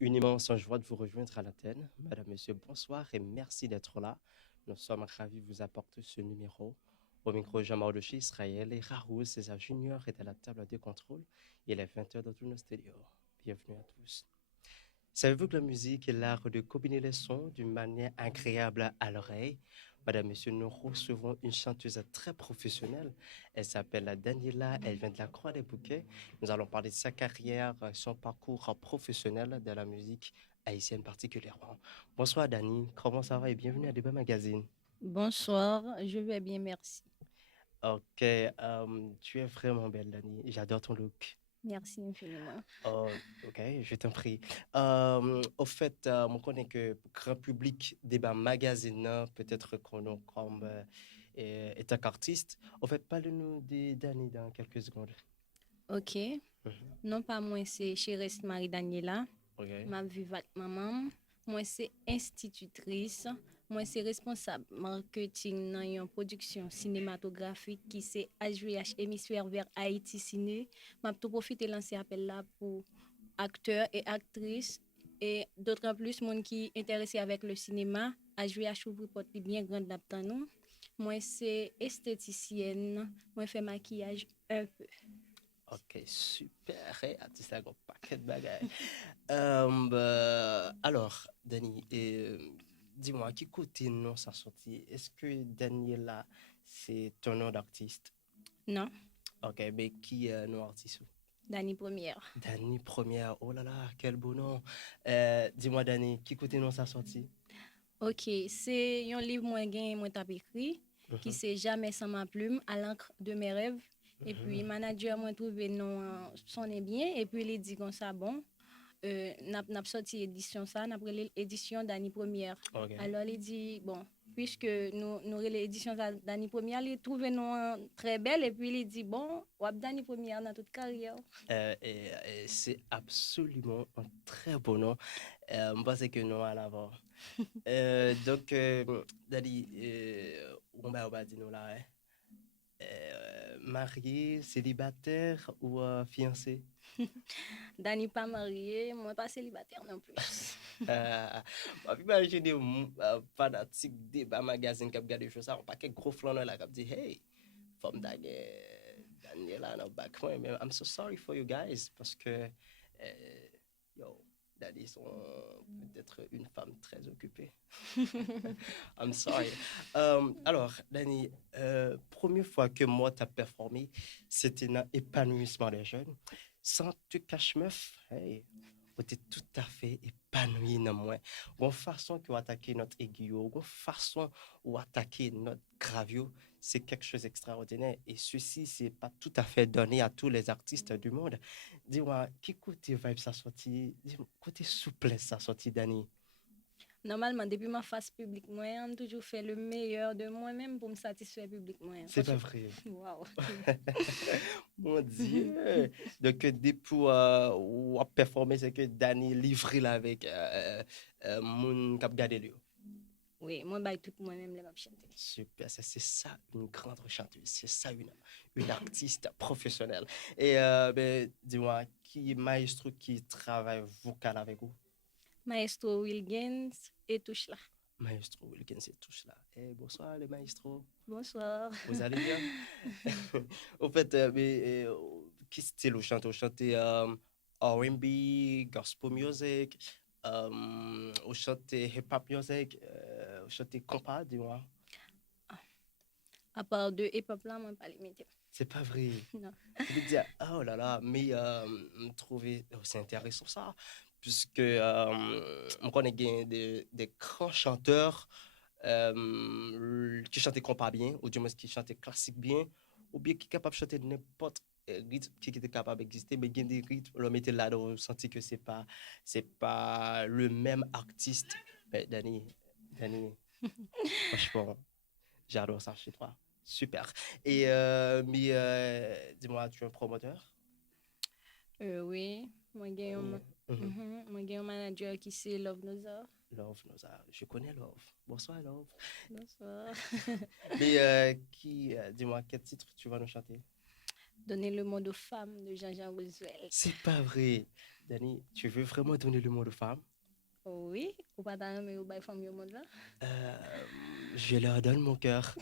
Une immense joie de vous rejoindre à l'antenne. Madame, Monsieur, bonsoir et merci d'être là. Nous sommes ravis de vous apporter ce numéro. Au micro, Jean-Marc de chez Israël et Raoul César Junior est à la table de contrôle. Il est 20 heures dans tous nos studios. Bienvenue à tous. Savez-vous que la musique est l'art de combiner les sons d'une manière agréable à l'oreille? Madame, Monsieur, nous recevons une chanteuse très professionnelle. Elle s'appelle Daniela, elle vient de la Croix-des-Bouquets. Nous allons parler de sa carrière, son parcours professionnel de la musique haïtienne particulièrement. Bonsoir Dani, comment ça va et bienvenue à Débat Magazine. Bonsoir, je vais bien, merci. Ok, tu es vraiment belle Dani, j'adore ton look. Merci infiniment. Oh, ok, je t'en prie. Au fait, on connaît que pour grand public, débat magazine, hein, peut-être qu'on nous comme étant qu'artiste. Au fait, parle-nous de Dani dans quelques secondes. Ok, Mhm. non pas moi, c'est Chérès Marie-Daniela. Ok. Ma vivat maman. Moi, c'est institutrice. Moi, c'est responsable marketing dans une production cinématographique qui c'est HVH Hémisphère vers Haïti Ciné. M'a tout profité de lancer appel là pour acteurs et actrices et d'autres plus monde qui intéressé avec le cinéma. HVH ouvre porte bien grande là nous. Moi, c'est esthéticienne. Moi, fais maquillage un peu. Ok, super. Hey, artiste, un gros paquet de bagailles. Alors, Dani, dis-moi, qui côté nom ça sorti? Est-ce que Daniela, c'est ton nom d'artiste? Non, Ok, mais qui est nom artiste? Dani Première. Dany Première, oh là là, quel beau nom. Dis-moi, Dany, qui côté non sa sorti? Ok, c'est un livre moi gain moi t'a écrit qui Mhm, c'est jamais sans ma plume à l'encre de mes rêves et puis mhm. manager moi trouvé non sonne bien et puis il dit comme ça bon n'a sorti édition ça n'a pris l'édition d'année première. Ok. Alors il dit bon puisque nous l'édition d'année première il trouvé nous très belle et puis il dit bon ou d'année première dans toute carrière. Et c'est absolument un très beau nom. Je pense que non à l'avant. Donc, Dany, on va dire nous là, hein. Marié, célibataire ou fiancé? Dani pas marié, moi pas célibataire non plus. Ma fi imagine fanatik débat magazine kap gade chou sa, on pa ke gros flan la kap di, hey, fom da gen Daniela nan bak mwen, men I'm so sorry for you guys, parce que, yo, Dani sont peut-être une femme très occupée. I'm sorry. Alors, Dani, première fois que moi t'as performé, c'était dans épanouissement des jeunes. Sans te cache meuf, hey, on était tout à fait épanoui dans moi. Une façon que attaquer notre aiguillon, une façon où attaquer notre gravio, c'est quelque chose d'extraordinaire. Et ceci, c'est pas tout à fait donné à tous les artistes du monde. Dis-moi, qui côté vibe ça sorti? Dis-moi, côté souplesse ça sorti, Dani? Normalement, depuis ma face publique, moi, j'ai toujours fait le meilleur de moi-même pour me satisfaire public moi. C'est Parce pas que, vrai. waouh. Mon Dieu. Donc, depuis ou a performé, c'est que Dani livré là avec mon cap gade lui. Oui, moi, bah, tout moi-même, les chanter. Super, c'est ça une grande chanteuse, c'est ça une artiste professionnelle. Et ben, dis-moi, qui est maestro qui travaille vocal avec vous? Maestro Wilkins et touche là. Maestro Wilkins, c'est tout là. Eh, bonsoir les maestros, Bonsoir. vous allez bien? Au fait, mais, qui style vous chantez? Vous chantez R&B, gospel music, vous chantez hip-hop music, vous chantez compas, dis-moi. À part de hip-hop là, moi, pas limité. C'est pas vrai. Non. Je vais dire, oh là là, mais trouver, oh, c'est intéressant ça, puisque on connaît des grands chanteurs qui chantent compas bien, ou du moins qui chantent classique bien, ou bien qui sont capables de chanter n'importe rythme qui était capable d'exister, mais il y a des rythmes, on le mettait là, on sentit que c'est pas le même artiste. Mais Danny, franchement, j'adore ça chez toi. Super. Et mais dis-moi, tu es un promoteur? Oui, moi, j'ai Oui. un, Mhm. moi, j'ai un manager qui c'est Love Noza. Love, je connais Love. Bonsoir Love. Bonsoir. Mais dis-moi, quel titre tu vas nous chanter? Donner le monde aux femmes de Jean-Jean Roosevelt. C'est pas vrai. Dani, tu veux vraiment donner le mot de femme? Oui, ou pas dans mais ou by femme au monde là. Je leur donne mon cœur.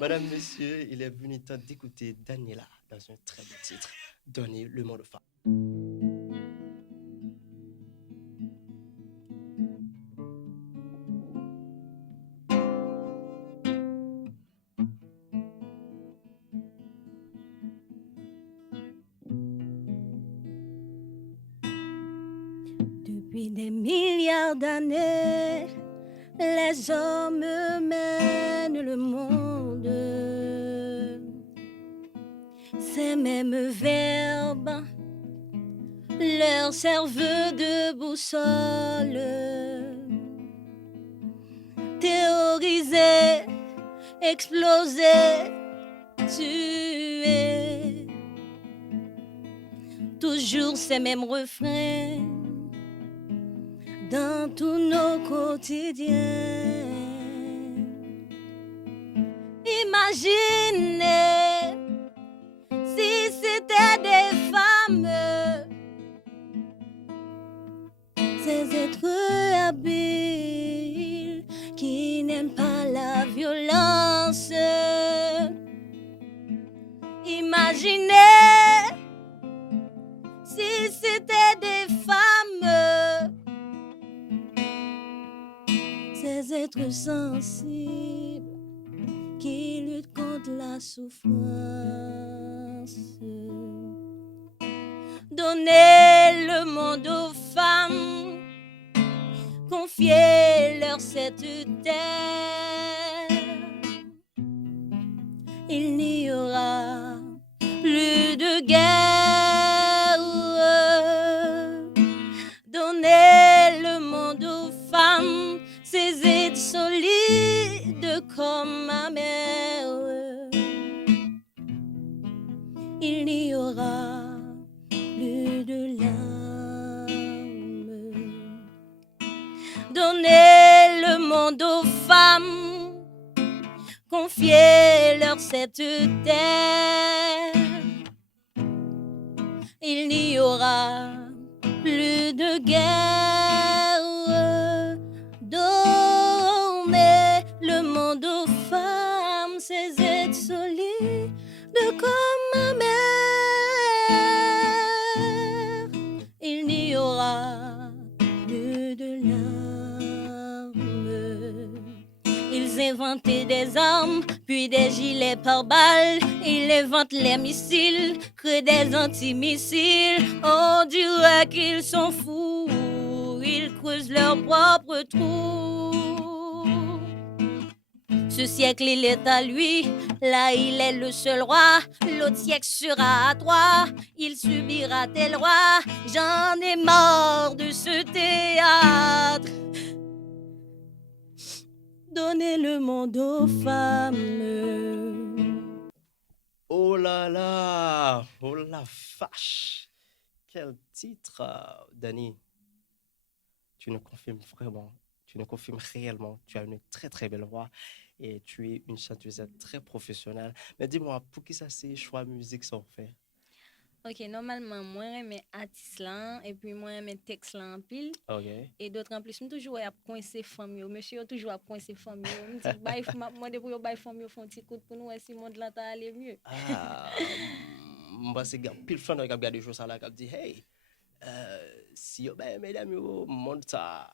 Madame, monsieur, il est venu temps d'écouter Daniela dans un très beau titre. Donner le mot de femme. Depuis des milliards d'années, les hommes mènent le monde. Ces mêmes verbes leur servent de boussole. Théoriser, exploser, tuer. Toujours ces mêmes refrains dans tous nos quotidiens. Imaginez si c'était des femmes, ces êtres habiles qui n'aiment pas la violence. Imaginez si c'était des femmes, ces êtres sensibles qui luttent contre la souffrance. Donnez le monde aux femmes, confiez-leur cette terre. Il n'y aura plus de guerre. Donnez le monde aux femmes, ces aides solides comme ma mère. Il n'y aura plus de larmes. Donnez le monde aux femmes, confiez-leur cette terre. Il n'y aura plus de guerre. Donnez le monde aux femmes, ces aides solides comme ma mère. Il n'y aura plus de larmes. Ils inventaient des armes, puis des gilets pare-balles. Ils inventent les missiles, créent des antimissiles. On dirait qu'ils sont fous, ils creusent leur propre trou. Ce siècle, il est à lui, là il est le seul roi. L'autre siècle sera à toi, il subira tes lois. J'en ai marre de ce théâtre. Donnez le monde aux femmes. Oh là là! Oh la vache! Quel titre, Dani! Tu nous confirmes vraiment, tu nous confirmes réellement, tu as une très très belle voix et tu es une chanteuse très professionnelle. Mais dis-moi, pour qui ça c'est choix musique sont fait? Ok, normalement, moi, j'aime artiste là, et puis moi, j'aime texte là en pile. Ok. Et d'autres en plus, je toujours à coincer famille. Monsieur toujours à coincer famille. Je dis, bah, il faut demander pour bailler famille, font un petit coup pour nous, et si le monde là t'a aller mieux. Ah, moi c'est pile fan qui a regardé choses ça là qui a dit hey, si yo ben mesdames yo montre ça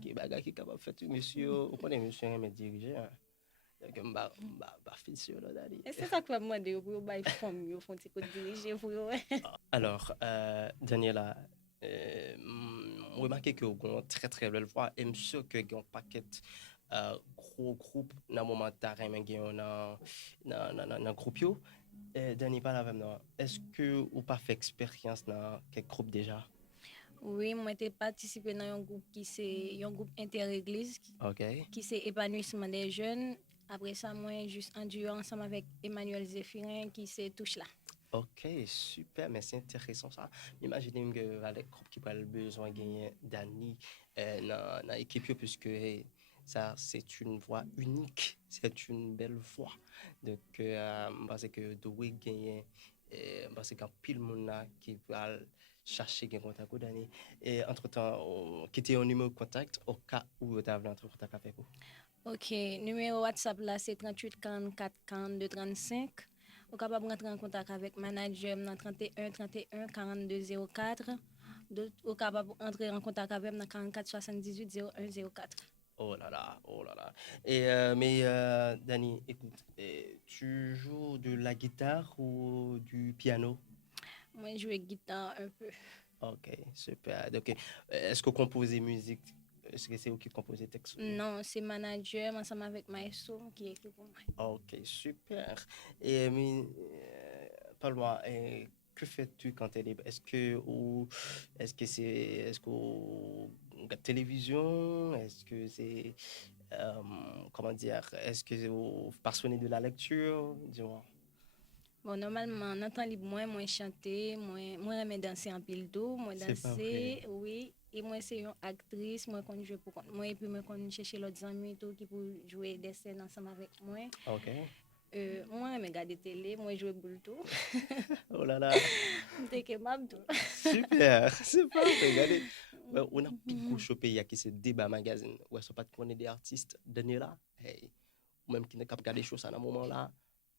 qui bagage qui capable faire monsieur, vous connaissez monsieur me diriger. Donc m'a fait sur là Dani. Et c'est ça que je demander pour bailler famille, font un petit coup de diriger pour eux. Alors, Daniela, remarquez que vous avez une très très belle voix et je suis sûr que vous avez un paquet gros groupe dans le moment où dans le groupe. Dani, parle avec nous. Est-ce que vous avez pas fait expérience dans quel groupe déjà? Oui, moi, j'ai participé dans un groupe qui c'est un groupe interéglise Ok. qui c'est épanouissement des jeunes. Après ça, moi, juste enduré ensemble avec Emmanuel Zéphirin qui c'est touche là. Ok, super, mais c'est intéressant ça. Imaginez que avec le groupe qui a besoin de gagner Dani dans l'équipe, puisque Ça, c'est une voix unique, c'est une belle voix. Donc, parce que de oui, gagner, parce qu'un pile monde là qui va chercher un contact d'année. Et entre-temps, quitter un numéro de contact au cas où tu as entrer en contact avec vous. Ok, numéro WhatsApp là, c'est 38 44 42 35. Vous êtes capable de rentrer en contact avec manager dans 31 31 42 04. Vous êtes capable d'entrer en contact avec dans 44 78 01 04. Oh là là, oh là là. Et, Dani, écoute, tu joues de la guitare ou du piano? Moi, je joue guitare un peu. Ok, super. Donc, est-ce que composer musique, est-ce que c'est vous qui composez texte? Non, c'est manager ensemble avec Maestro qui écrit pour moi. Ok, super. Et parle-moi, que fais-tu quand tu es libre? Est-ce que vous regardez télévision? Est-ce que c'est, comment dire, est-ce que vous passionné de la lecture? Dis-moi. Bon, normalement, dans le temps libre, moi chanter, moi j'aime danser en pile d'eau, moi C'est pas danser, vrai. oui. Et moi, c'est une actrice, moi, quand je joue pour moi, et puis moi, quand je cherche l'autre amis tout, qui pour jouer des scènes ensemble avec moi. Ok. Moi, je regarde télé, moi, je joue boule tout. Oh là là. Je suis capable tout. Super, c'est parfait. Regardez, ouais, on a pico chopé, il y a qui se débat magazine. Ouais, ça pas de connaître des artistes, Daniela. Hey, ou même qui n'est pas regarder des choses à un moment là,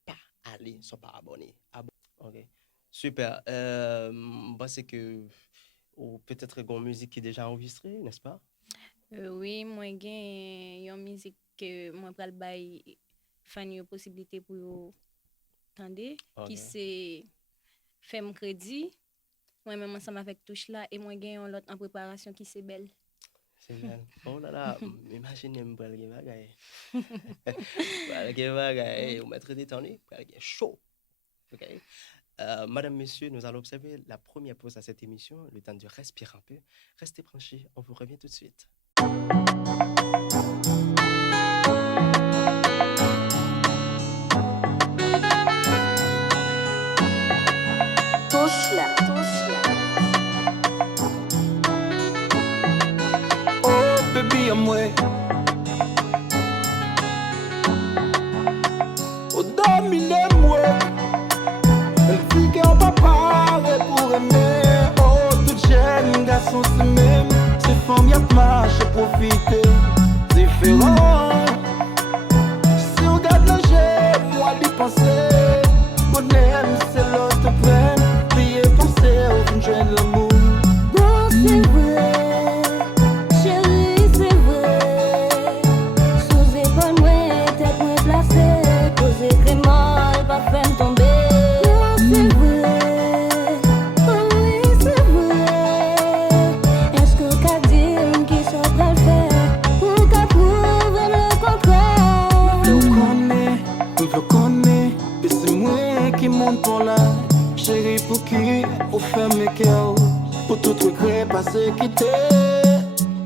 pas aller, sont pas abonnés. Ok, super. Bah, c'est que, ou peut-être une musique qui est déjà enregistrée, n'est-ce pas? Oui, moi, j'ai une musique que moi, je vais faire une possibilité pour entendre, Ok, qui c'est Femme Crédit. Moi-même, ensemble avec Touche là, et moi, j'ai l'autre en préparation qui c'est Belle. c'est bien. Oh là là, imaginez-moi, pour le bagay. Pour le bagay, vous mettre détendu, pour le chaud. Ok. Madame, Monsieur, nous allons observer la première pause à cette émission, le temps de respirer un peu. Restez branchés, on vous revient tout de suite. Touche là, touche là. Oh, baby, I'm way. Oh, domine-moi. Elle dit qu'on va parler pour aimer. Oh, tout jeune garçon, c'est même. C'est femme, y'a de marche à profiter. Différent. Si on garde le jeu, moi, d'y penser. Qu'on aime, c'est l'autre prenne. Priez, penser au jeune l'amour. Bon, c'est vrai, chérie, c'est vrai. Sous épaule, moi, tête, moi placée. Posé très mal, pas faire tomber. Bon, c'est vrai, oh oui, c'est vrai. Est-ce que qu'a dit qui soit prêt à faire? Ou qu'a prouvé le contraire? Je connais, et c'est moi qui monte pour là. Chérie, pour qui, au faire mes cœurs, pour tout regret, passer, quitter.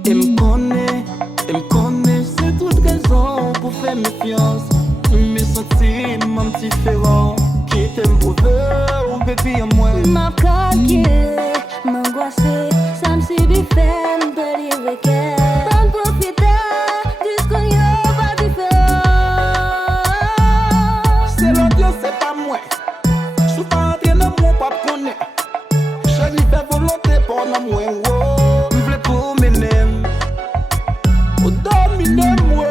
Et me connaît, c'est toute raison pour faire méfiance. Mes sentiments différents, qui t'aime pour eux, ou baby à moi. M'a calculé, m'angoissé, ça me subit fait, me délivrer qu'elle. T'en profiter, dis qu'on y a pas différent. C'est l'audience, c'est pas moi. Je suis pas entré dans mon pas connaître. Chérie, fais volonté pour la moi. Oh, m'vle pour mes nems. Oh, domine-moi.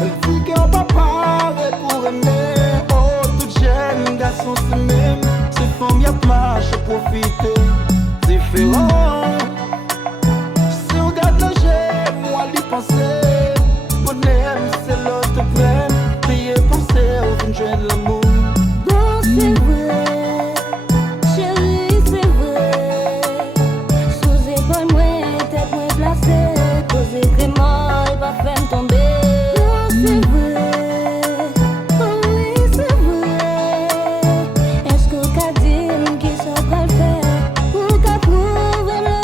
Elle dit qu'on va parler pour aimer. Oh, tout jeune garçon, c'est même. C'est femme, y'a de marche à profiter. Différent. Si on garde le jeu, moi, d'y penser. Qu'on aime, c'est l'autre prenne. Priez, penser au jeune l'amour. Bon, c'est vrai, chérie, c'est vrai. Sous épaule, moi, tête, moi placée. Posé très mal, pas faire tomber. Bon, c'est vrai, oh oui, c'est vrai. Est-ce que qu'a dit qui soit prêt à faire? Ou qu'a prouvé le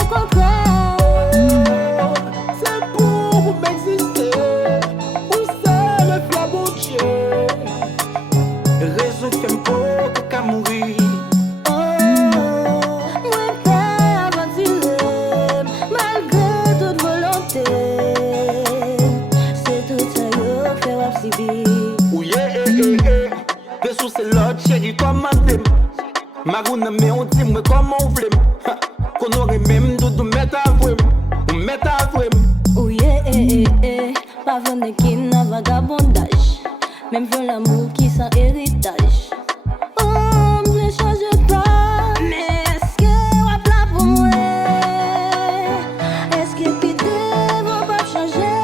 Marouna me on dit moi comment on voulait. Qu'on aurait même tout mettre à vrai. On met à vrai. Oh yeah, pas vendre qui n'a vagabondage. Même veut l'amour qui sans héritage. Oh, me change pas. Mais est-ce que on là pour moi? Est-ce que pitié va pas changer?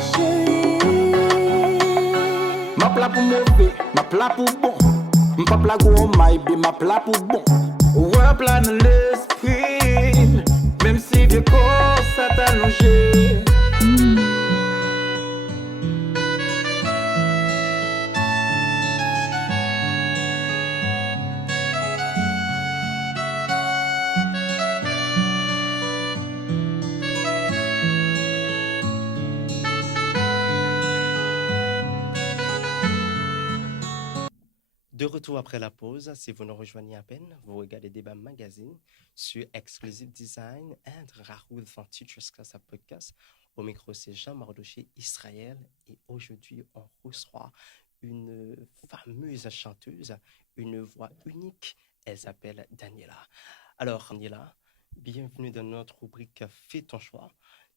Chérie. Ma plat pour mauvais, ma plat pour bon. M'pas plat gros maïbe, ma plat pour bon. Ouais, plat dans l'esprit. Même si vieux corps ça t'a longé. De retour après la pause, si vous nous rejoignez à peine, vous regardez Débat Magazine sur Exclusive Design and Raoul Van Teachers Class Podcast. Au micro, c'est Jean Mardoché Israël et aujourd'hui, on reçoit une fameuse chanteuse, une voix unique. Elle s'appelle Daniela. Alors, Daniela, bienvenue dans notre rubrique Fais ton choix.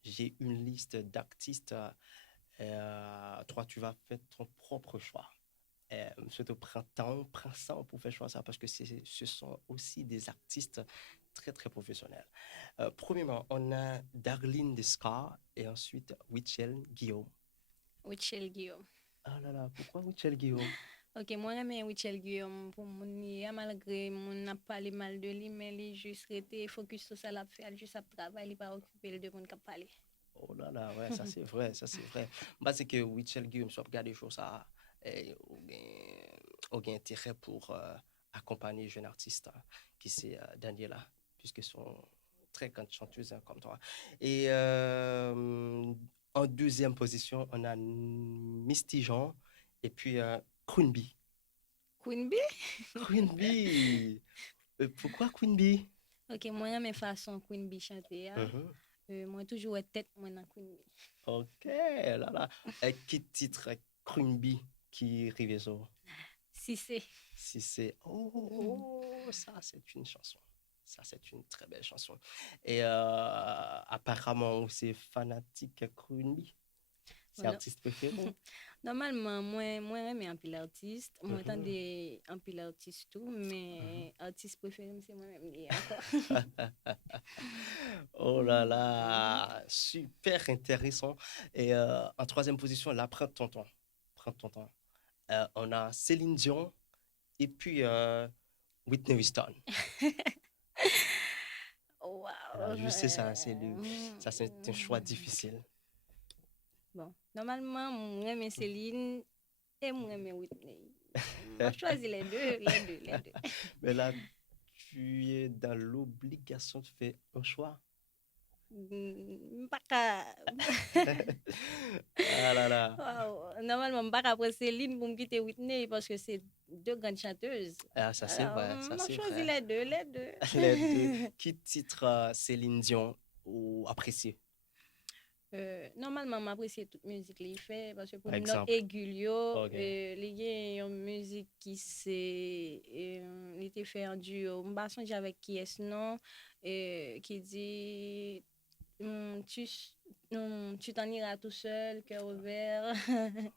J'ai une liste d'artistes. Toi, tu vas faire ton propre choix. Surtout printemps, pour faire choix ça parce que ce sont aussi des artistes très très professionnels. Premièrement, on a Darlene Descar et ensuite Wichel Guillaume. Wichel Guillaume. Ah là là, pourquoi Wichel Guillaume? Ok, moi j'aime Wichel Guillaume pour mon malgré mon n'a parlé mal de lui, mais il juste resté focus sur ça, l'a fait, juste à travail, il pas occupé de monde qui parler. Oh là là, ouais, ça c'est vrai, ça c'est vrai. Bah, c'est que Wichel Guillaume, soit regarder choses ça. Ou bien intérêt pour accompagner les jeunes artistes qui c'est Daniela, puisque sont très grandes chanteuses comme toi. Et en deuxième position, on a Misty Jean et puis Queen Bee. Queen Bee? Queen Bee! Pourquoi Queen Bee? Ok, moi j'aime façon Queen Bee chanter. Moi toujours tête moi dans Queen Bee. Ok, là là. Qui titre Queen Bee qui rive ça? Si c'est. Oh, ça c'est une chanson. Ça c'est une très belle chanson. Et apparemment, c'est fanatique Queen Bee. C'est artiste préféré? Normalement, moi j'aime un peu l'artiste. Moi j'entends un peu l'artiste tout, mais artiste préféré c'est moi-même encore. Oh là là, super intéressant. Et en troisième position, là, prends ton temps. On a Céline Dion et puis Whitney Houston. Wow. Alors, je sais, ça c'est un choix difficile. Bon, normalement, moi j'aime Céline et moi j'aime Whitney. Je choisis les deux. Mais là, tu es dans l'obligation de faire un choix. Pas Ah là là. wow. Normalement, pas après Céline pour me quitter Whitney parce que c'est deux grandes chanteuses. Ah, ça c'est vrai. Ça, c'est choisi vrai. les deux. Les deux. Qui titre Céline Dion ou apprécié? Normalement, m'apprécie toute musique qu'il fait parce que pour Par notre exemple. aiguillio, Ok. il y a une musique qui s'est il était fait en duo. Je ne sais pas avec qui est-ce non qui dit tu t'en iras tout seul, cœur ouvert.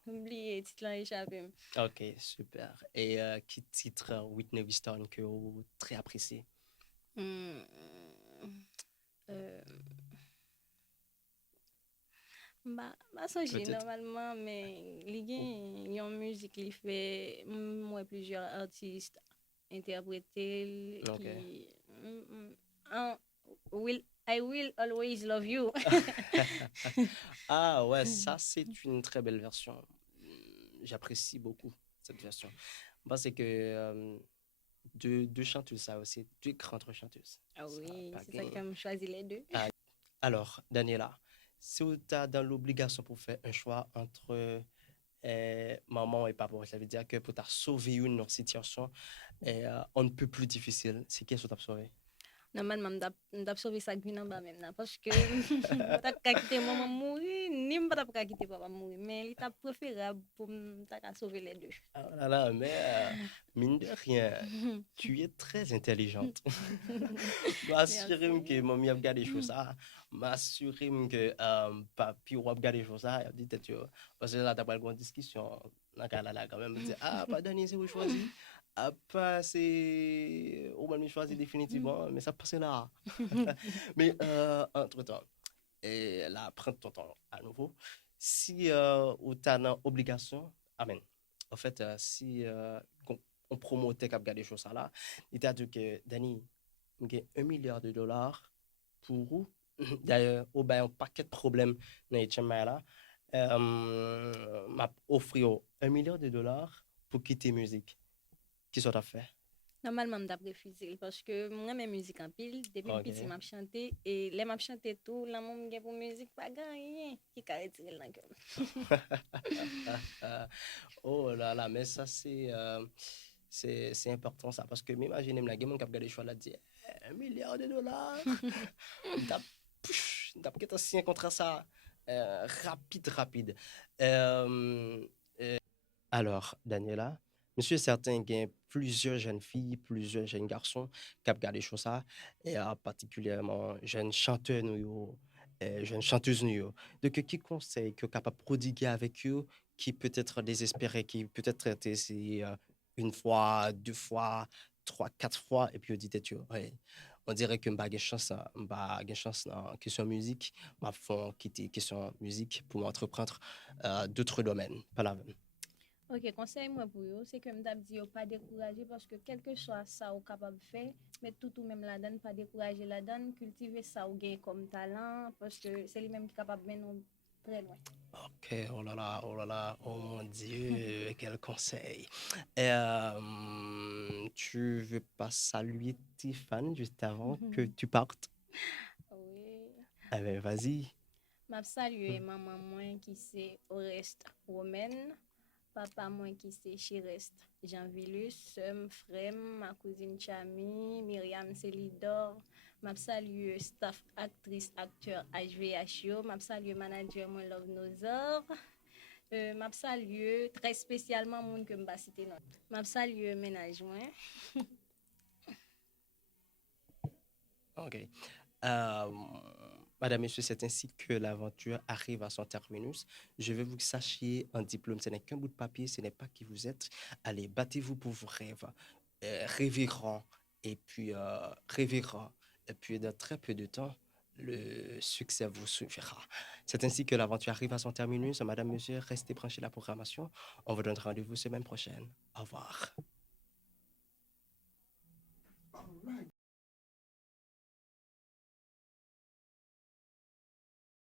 Oublié, le titre là échappé. Ok, super. Et qui titre Whitney Houston que vous très apprécié? Hum, euh, songer Peut-être. normalement, mais il y a une musique qui fait moi plusieurs artistes interpréter Ok. qui I will always love you. Ah ouais, ça c'est une très belle version. J'apprécie beaucoup cette version. Parce que deux chanteuses, ça aussi, deux grandes chanteuses. Ah Ça, oui, pas c'est ça gagné. comme choisir les deux. Alors, Daniela, si tu es dans l'obligation pour faire un choix entre maman et papa, ça veut dire que pour sauver une situation, on ne peut plus difficile, c'est qui qui t'a sauvé? Normalement, m'dap sauver ça qui vient en bas même là, parce que t'as pas quitter maman mourir, ni m'pas pas quitter papa mourir, mais il t'a préférable pour t'as sauver les deux. Ah là là, mais mine de rien, tu es très intelligente. M'assurer que maman a regardé choses ça, m'assurer que papi a regardé choses ça, il a dit tête yo. Parce que là t'as pas une discussion, là quand même dire ah pas Dani c'est vous choisi. Ah pas c'est au moins choisi définitivement, mais ça passe là. Mais entre-temps, et là prends ton temps à nouveau. Si ou t'as une obligation, amen. En fait, si on promotait cap garder choses ça là, il t'a dit que Dani, j'ai 1 milliard de dollars pour vous. D'ailleurs, au ben un paquet de problèmes dans les chemins là. M'a offert 1 milliard de dollars pour quitter musique. Qu'est-ce que tu as fait? Normalement, m'dap refusé parce que moi mes musique en pile, depuis Ok. petit m'a chanté et les m'a chanté tout, là mon gen pour musique pas gagné, qui ka retirer dans cœur. Oh là là, mais ça c'est important ça parce que m'imaginez la game qui a regardé choix là dit 1 milliard de dollars. T'as peut-être signé contre ça rapide. Euh, alors, Daniela, monsieur est certain qu'il y a plusieurs jeunes filles, plusieurs jeunes garçons qui ont regardé choses ça, et particulièrement jeunes chanteurs, jeunes chanteuses. Donc, qui conseille que capable de prodiguer avec eux, qui peut être désespéré, qui peut être essayé une fois, 2 fois, 3, 4 fois, et puis on dit, tête, ouais, on dirait que je chance, chance dans question musique, je fais quitter question musique pour m'entreprendre d'autres domaines. Pas la même. Ok, conseil moi pour vous, c'est que m'dap dit yo pas décourager parce que quel que soit ça ou capable de faire, mais tout ou même la donne, pas décourager la donne, cultiver ça ou gain comme talent parce que c'est lui-même qui est capable de mener nous très loin. Ok, oh là là, oh mon Dieu, quel conseil. Tu veux pas saluer tes fans juste avant que tu partes? Oui. Eh bien, vas-y. M'a salué maman moi qui c'est Oreste Romaine, papa moi qui c'est Chireste Jean Villus, soeur frère, ma cousine Chami, Myriam Célidor, m'a salué staff actrice acteur HVHO, m'a salué manager moi Love Nozor, m'a salué très spécialement moun que m'ba cité non. M'a salué ménage moi. Ok. Euh, Madame, Monsieur, c'est ainsi que l'aventure arrive à son terminus. Je veux vous que sachiez, un diplôme, ce n'est qu'un bout de papier, ce n'est pas qui vous êtes. Allez, battez-vous pour vos rêves. Rêvez grand, et puis rêvez grand. Et puis, dans très peu de temps, le succès vous suffira. C'est ainsi que l'aventure arrive à son terminus. Madame, Monsieur, restez branchés à la programmation. On vous donne rendez-vous semaine prochaine. Au revoir.